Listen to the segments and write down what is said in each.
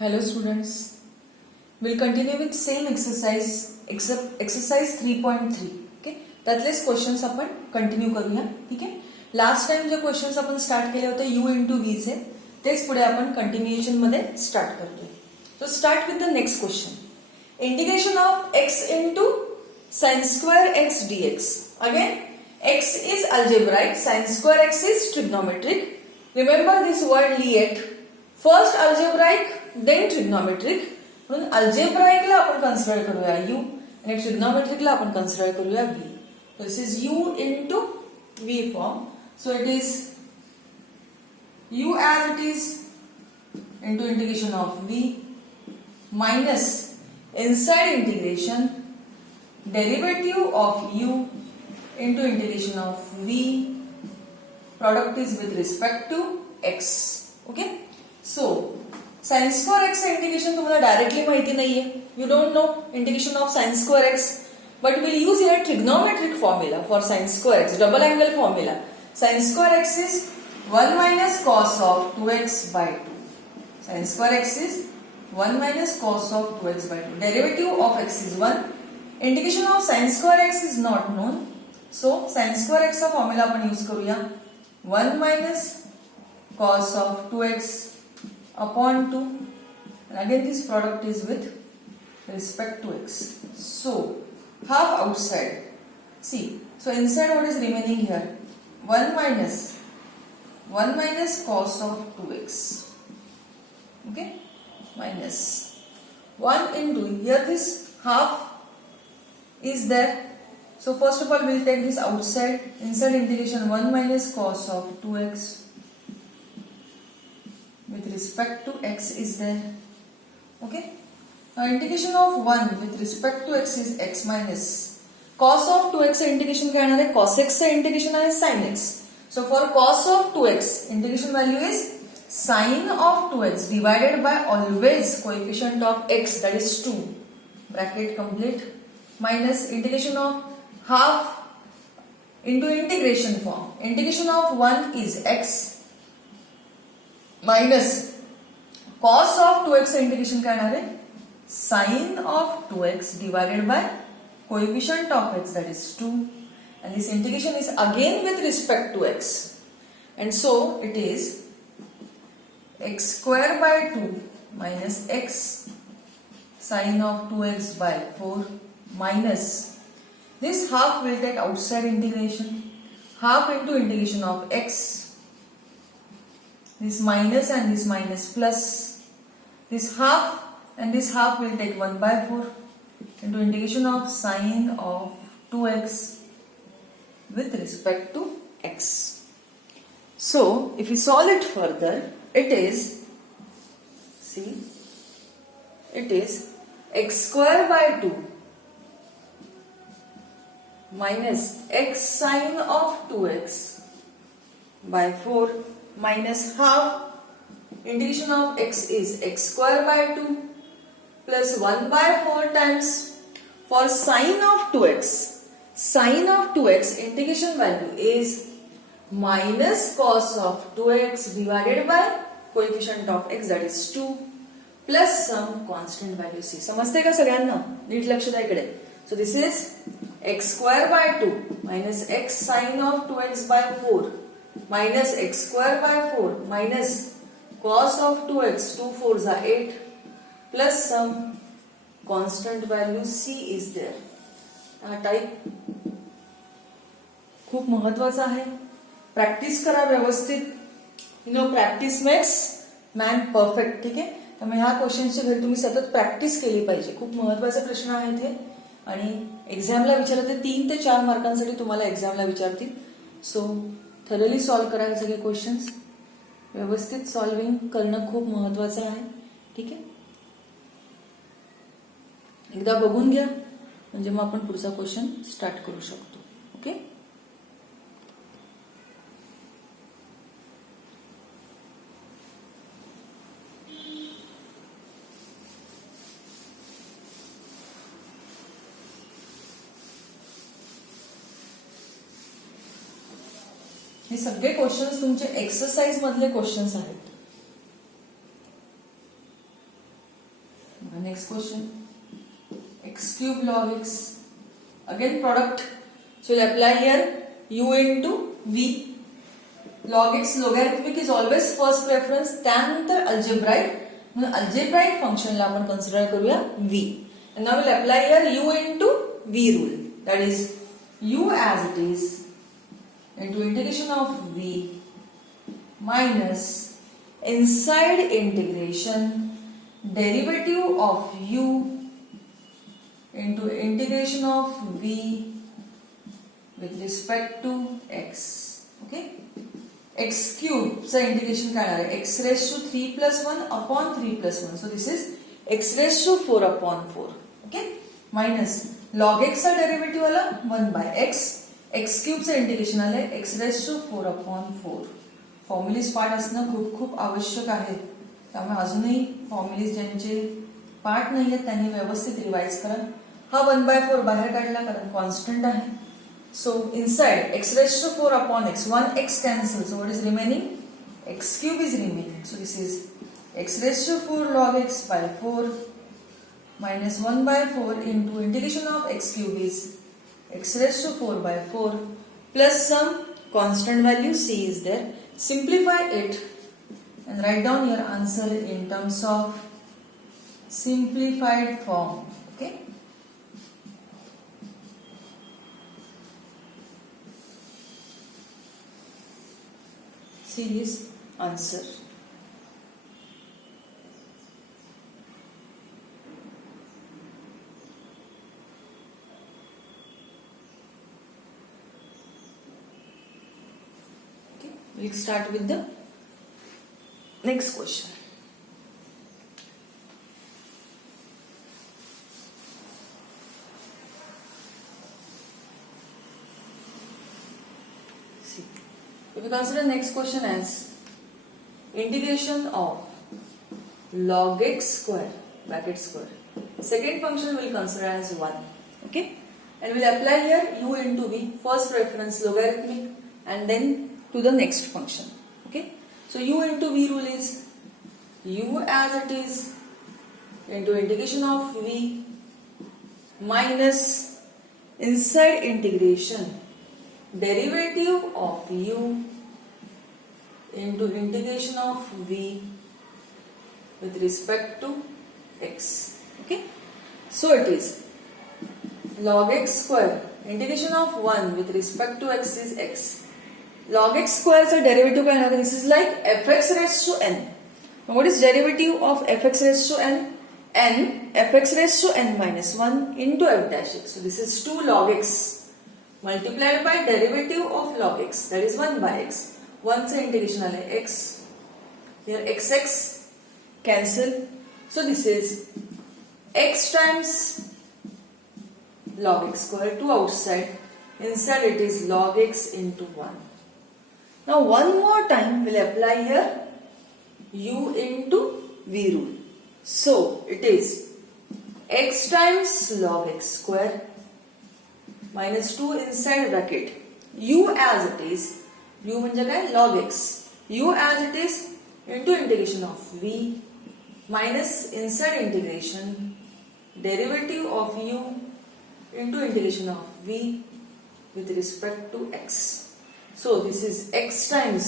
Hello students, we'll continue with same exercise except exercise 3.3. Okay त्यातलेच questions आपण continue करूया. ठीक आहे. लास्ट टाइम जे क्वेश्चन्स आपण स्टार्ट केले होते u इंटू v चे तेच पुढे आपण कंटिन्युएशन मध्ये स्टार्ट करतोय. So start with the next question. Integration of x into sin square x dx. Again x is algebraic, sin square x is trigonometric. Remember this word liet. First algebraic then trigonometric. म्हणून अल्जेब्राइकला आपण consider करूया u आणि ट्रिग्नॉमेट्रिकला आपण consider करूया v. This is u into v form. So it is u as it is into integration of v minus inside integration derivative of u into integration of v. Product is with respect to x. Okay. So, sin square x integration तुम्हाला directly माहिती नाहीये. You don't know integration of sin square x, but we'll use here trigonometric formula for sin square x, double angle formula. Sin square x is 1 minus cos of 2x by 2. Sin square x is 1 minus cos of 2x by 2. Derivative of x is 1. Integration of sin square x is not known. So, sin square x चा formula आपण use करूया. 1 minus cos of 2x upon 2, and again this product is with respect to x. So half outside. See, so inside what is remaining here? 1 minus cos of 2x. Okay, minus 1 into here this half is there. So first of all we'll take this outside. Inside integration 1 minus cos of 2x with respect to x is there. Okay. Now integration of 1 with respect to x is x minus cos of 2x integration काय येणार आहे? cos x चे integration आहे sin x. So for cos of 2x integration value is sin of 2x divided by always coefficient of x, that is 2, bracket complete, minus integration of half into integration form. Integration of 1 is x minus cos of 2x integration काय येणार आहे? sin of 2x divided by coefficient of x, that is 2, and this integration is again with respect to x, and so it is x square by 2 minus x sin of 2x by 4 minus this half will take outside integration, half into integration of x, this minus and this minus plus, this half and this half will take 1 by 4 into integration of sin of 2x with respect to x. So, if we solve it further, it is, see, it is x square by 2 minus x sin of 2x by 4 minus half integration of x is x square by 2 plus 1 by 4 times for sin of 2x. Sin of 2x integration value is minus cos of 2x divided by coefficient of x, that is 2, plus some constant value c. समजते का सगळ्यांना? NEET लक्ष द्या इकडे. So this is x square by 2 minus x sin of 2x by 4 minus x square by 4 minus cos of 2x, 2 4s are 8, plus some constant value c is there. हा type खूप महत्वाचा आहे. Practice करा व्यवस्थित. Practice makes man perfect. ठीक आहे. त्यामुळे ह्या क्वेश्चनची घरी तुम्ही सतत प्रॅक्टिस केली पाहिजे. खूप महत्वाचे प्रश्न आहेत हे आणि एक्झामला विचारते 3 ते 4 मार्कांसाठी तुम्हाला एक्झामला विचारतील. सो थरली सॉल्व्ह करा सगळे क्वेश्चन्स. व्यवस्थित सॉल्विंग करणं खूप महत्वाचं आहे. ठीक आहे. एकदा बघून घ्या म्हणजे मग आपण पुढचा क्वेश्चन स्टार्ट करू शकतो. ओके. हे सगळे क्वेश्चन्स तुमचे एक्सरसाइज मधले क्वेश्चन्स आहेत. Next question, x cube log x, again product, so we'll apply here u into v. Log x logarithmic is always first preference, त्यानंतर algebraic, म्हणून algebraic फंक्शनला आपण कन्सिडर करूया v. And now we'll apply here u into v rule, that is u as it is into integration of v minus inside integration derivative of u into integration of v with respect to x. Okay, x cube चा integration काय आहे, x raised to 3 plus 1 upon 3 plus 1, so this is x raised to 4 upon 4. Okay, minus log x चा derivative आला 1 by x, x cube चा integration आले x raised to 4 upon 4. Formulae part असणं खूप खूप आवश्यक आहे, त्यामुळे अजूनही फॉर्म्युलीज ज्यांचे पार्ट नाही आहेत त्यांनी व्यवस्थित रिवाइज करा. हा 1/4 बाहेर काढला कारण कॉन्स्टंट आहे. So inside x raised to 4 upon x, 1x cancel, so what is remaining, x cube is remaining, so this is x raised to 4 log x by 4 minus 1/4 into integration of x cube is x raised to 4 by 4 plus some constant value c is there. Simplify it and write down your answer in terms of simplified form. Okay, see this answer. Okay, we'll start with the next question. See, if we consider next question as integration of log x square bracket square, second function we'll consider as 1. Okay, and we'll apply here u into v, first preference logarithmic and then to the next function. Okay, so u into v rule is u as it is into integration of v minus inside integration derivative of u into integration of v with respect to x. Okay, so it is log x square integration of 1 with respect to x is x. Log x square is a derivative kind of, this is like fx raised to n. Now what is derivative of fx raised to n? N fx raised to n minus 1 into f dash x. So this is 2 log x multiplied by derivative of log x, that is 1 by x. 1 से integration आले x, here xx cancel, so this is x times log x square, 2 outside, inside it is log x into 1. Now one more time we'll apply here u into v rule. So it is x times log x square minus 2 inside bracket u as it is, u म्हणजे काय log x, u as it is into integration of v minus inside integration derivative of u into integration of v with respect to x. So this is x times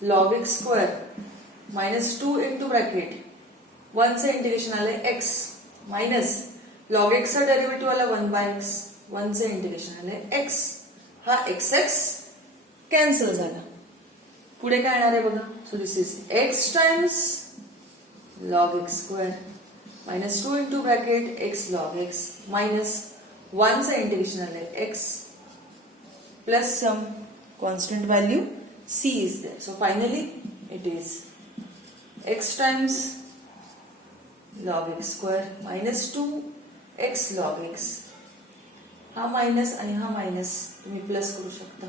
log x square minus 2 into bracket 1 से integration आले x minus log x चा derivative आला 1 by x, 1 से integration आले x, हा xx cancel झाला. पुढे काय येणार आहे बघा, so this is x times log x square minus 2 into bracket x log x minus 1 से इंटिग्रेशन आले x plus some constant value c is there. So finally it is x times log x square minus 2 x log x, हा minus आणि हा minus तुम्ही plus करू शकता,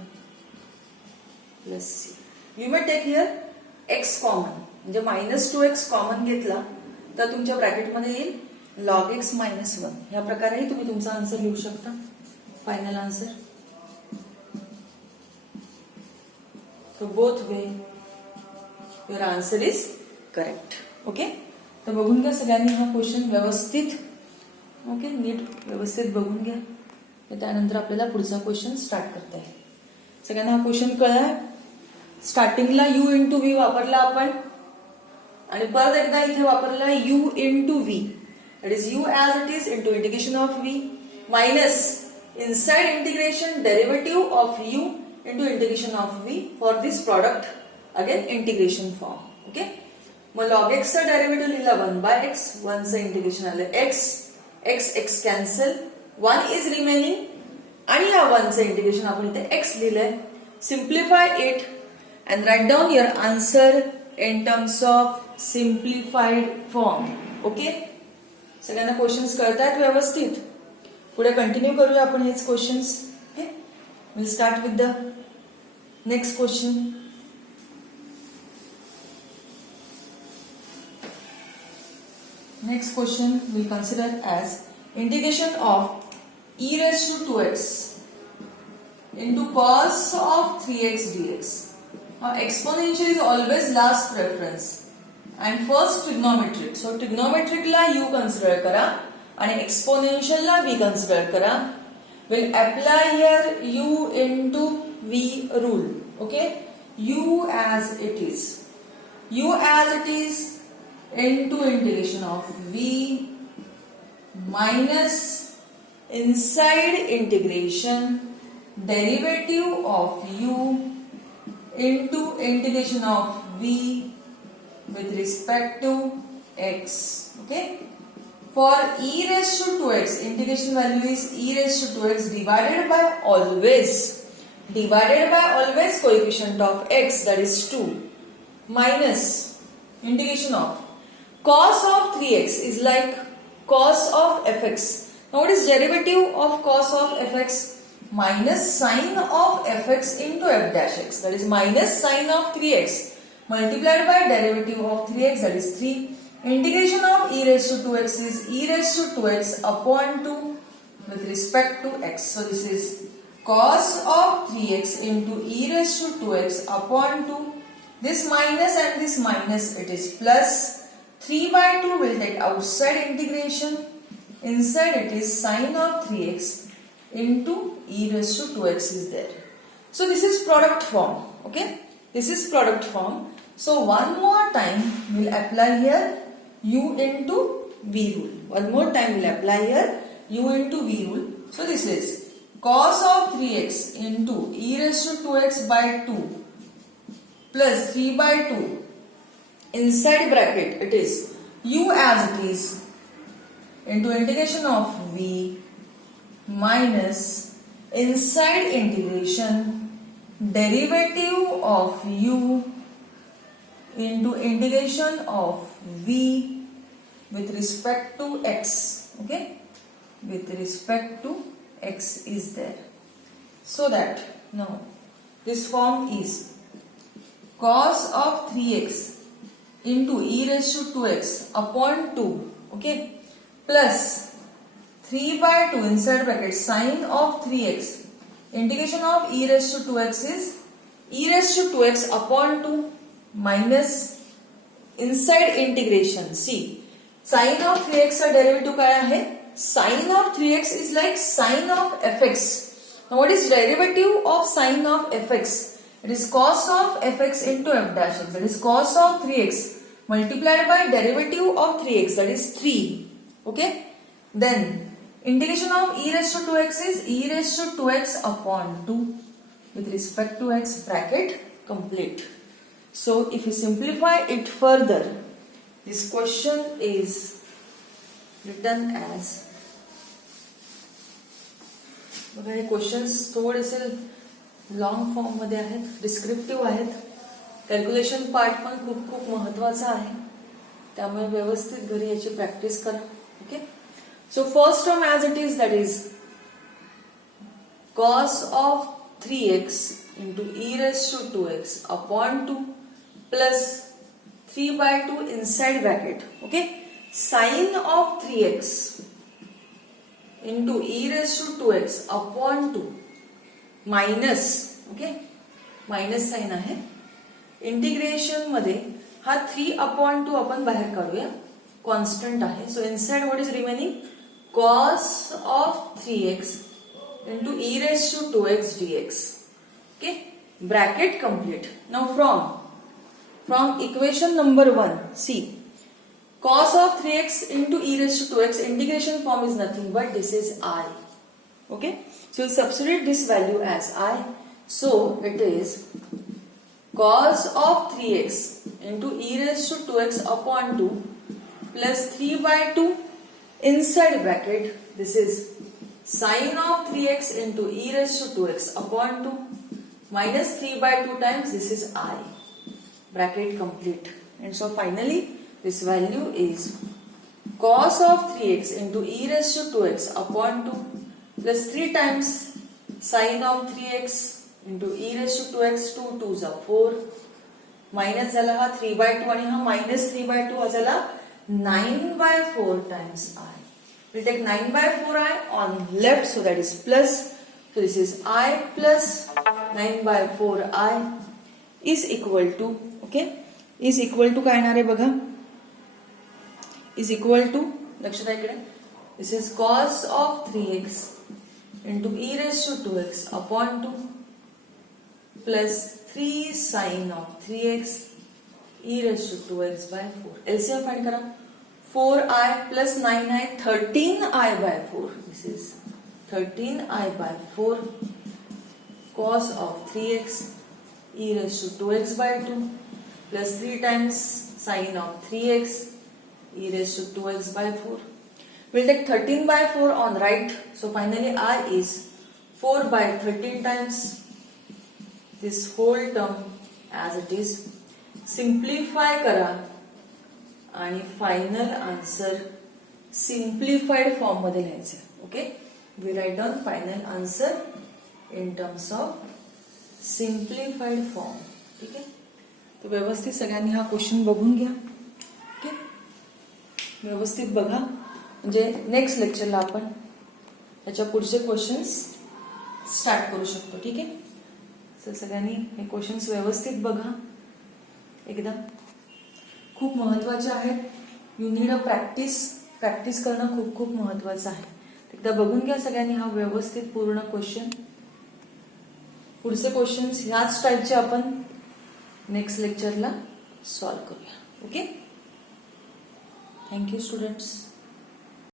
plus C. You may take here x common, म्हणजे minus 2x common घेतला तर तुमच्या ब्रॅकेटमध्ये येईल log x minus 1. या प्रकारेही तुम्ही तुमचा आन्सर लिहू शकता. Final answer. So both way your answer is correct. Okay. तर बघून घ्या सगळ्यांनी हा क्वेश्चन व्यवस्थित. ओके, नीट व्यवस्थित बघून घ्या. त्यानंतर आपल्याला पुढचा क्वेश्चन स्टार्ट करता येईल. सगळ्यांना हा क्वेश्चन कळलाय. स्टार्टिंगला u इंटू व्ही वापरला आपण आणि परत एकदा इथे वापरला u into V. That is u as it is into integration of v minus inside integration derivative of u into integration of v for this product again integration form. Okay, मग log एक्सचा derivative लिहिला 1/x, 1चं integration आलं x, x cancel, 1 is remaining आणि या 1चं integration आपण इथे x लिहिलंय. Simplify it and write down your answer in terms of simplified form. Okay, सगळ्यांना क्वेश्चन्स कळतायत व्यवस्थित. पुढे कंटिन्यू करूया आपण हेच questions. Will start with the next question. Next question will consider as integration of e raised to 2x into cos of 3x dx. Exponential is always last preference and first trigonometric. So trigonometric La u consider करा आणि exponential ला v consider करा. Will apply here u into v rule. Okay, u as it is, u as it is into integration of v minus inside integration derivative of u into integration of v with respect to x. Okay, for e raised to 2x, integration value is e raised to 2x divided by always coefficient of x, that is 2, minus integration of cos of 3x is like cos of fx. Now what is derivative of cos of fx? Minus sine of fx into f dash x, that is minus sine of 3x multiplied by derivative of 3x, that is 3. Integration of e raised to 2x is e raised to 2x upon 2 with respect to x. So this is cos of 3x into e raised to 2x upon 2. This minus and this minus, it is plus. 3/2 will take outside integration. Inside it is sine of 3x into e raised to 2x is there. So this is product form. Okay, this is product form. So one more time we'll apply here u into v rule. One more time we'll apply here u into v rule. So this is cos of 3x into e raised to 2x by 2 plus 3/2 inside bracket it is u as it is into integration of v minus inside integration derivative of u into integration of v with respect to x. Okay, with respect to x is there. So that now this form is cos of 3x into e raised to 2x upon 2. Okay, plus 3/2 inside bracket sine of 3x. Integration of e raised to 2x is e raised to 2x upon 2 minus inside integration. See, sine of 3x चा derivative काय आहे? Sine of 3x is like sine of fx. Now what is derivative of sine of fx? It is cos of fx into f dash x. That is cos of 3x multiplied by derivative of 3x, that is 3. Okay, then integration of e raised to 2x is e raised to 2x upon 2 with respect to x, bracket complete. So if you simplify it further, this question is written as, बघा हे questions थोडेसे long form मध्ये आहेत, descriptive आहेत. Calculation part पण खूप खूप महत्वाचा आहे, त्यामुळे व्यवस्थित घरी याची प्रॅक्टिस करा. Okay, so first term as it is, that is cos of 3x into e raised to 2x upon 2 plus 3/2 inside bracket. Okay, sine of 3x into e raised to 2x upon 2 minus, okay, minus sine आहे. Integration मध्ये हा 3/2 आपण बाहेर काढूया. Constant आहे. So inside what is remaining cos of 3x into e raised to 2x dx. Okay, bracket complete. Now from equation number 1, see, cos of 3x into e raised to 2x integration form is nothing but this is I. Okay, so we'll substitute this value as I. So it is cos of 3x into e raised to 2x upon 2 plus 3 by 2 inside bracket this is sin of 3x into e raised to 2x upon 2 minus 3 by 2 times this is I. Bracket complete. And so finally this value is cos of 3x into e raised to 2x upon 2 plus 3 times sin of 3x into e raised to 2x 2 2s are 4 minus झाला हा 3 by 2 आणि हा minus 3 by 2 हा झाला 9 by 4 times I. We'll take 9 by 4I on left, so that is plus. So this is I plus 9 by 4I is equal to, okay, is equal to काय येणार आहे बघा, is equal to, लक्षात आहे इकडे, this is cos of 3x into e raised to 2x upon 2 plus 3 sin of 3x e raised to 2x by 4. LCM find करा. 4I plus 9I 13I by 4. This is 13I by 4 cos of 3x e raised to 2x by 2 plus 3 times sin of 3x e raised to 2x by 4. We'll take 13 by 4 on right. So finally I is 4 by 13 times this whole term as it is. Simplify करा आणि final answer simplified form मध्ये लिहायचं. Okay, we write down final answer in terms of simplified form. ठीक आहे, तर व्यवस्थित सगळ्यांनी हा क्वेश्चन बघून घ्या. ओके, व्यवस्थित बघा म्हणजे नेक्स्ट लेक्चरला आपण त्याच्या पुढचे क्वेश्चन्स स्टार्ट करू शकतो. ठीक आहे, तर सगळ्यांनी हे क्वेश्चन्स व्यवस्थित बघा एकदा, खूप महत्वाचे आहेत. यू नीड अ प्रॅक्टिस करणं खूप खूप महत्वाचं आहे. एकदा बघून घ्या सगळ्यांनी हा व्यवस्थित पूर्ण क्वेश्चन. पुढचे क्वेश्चन्स ह्याच टाईपचे आपण नेक्स्ट लेक्चरला सॉल्व्ह करूया. Okay, thank you students.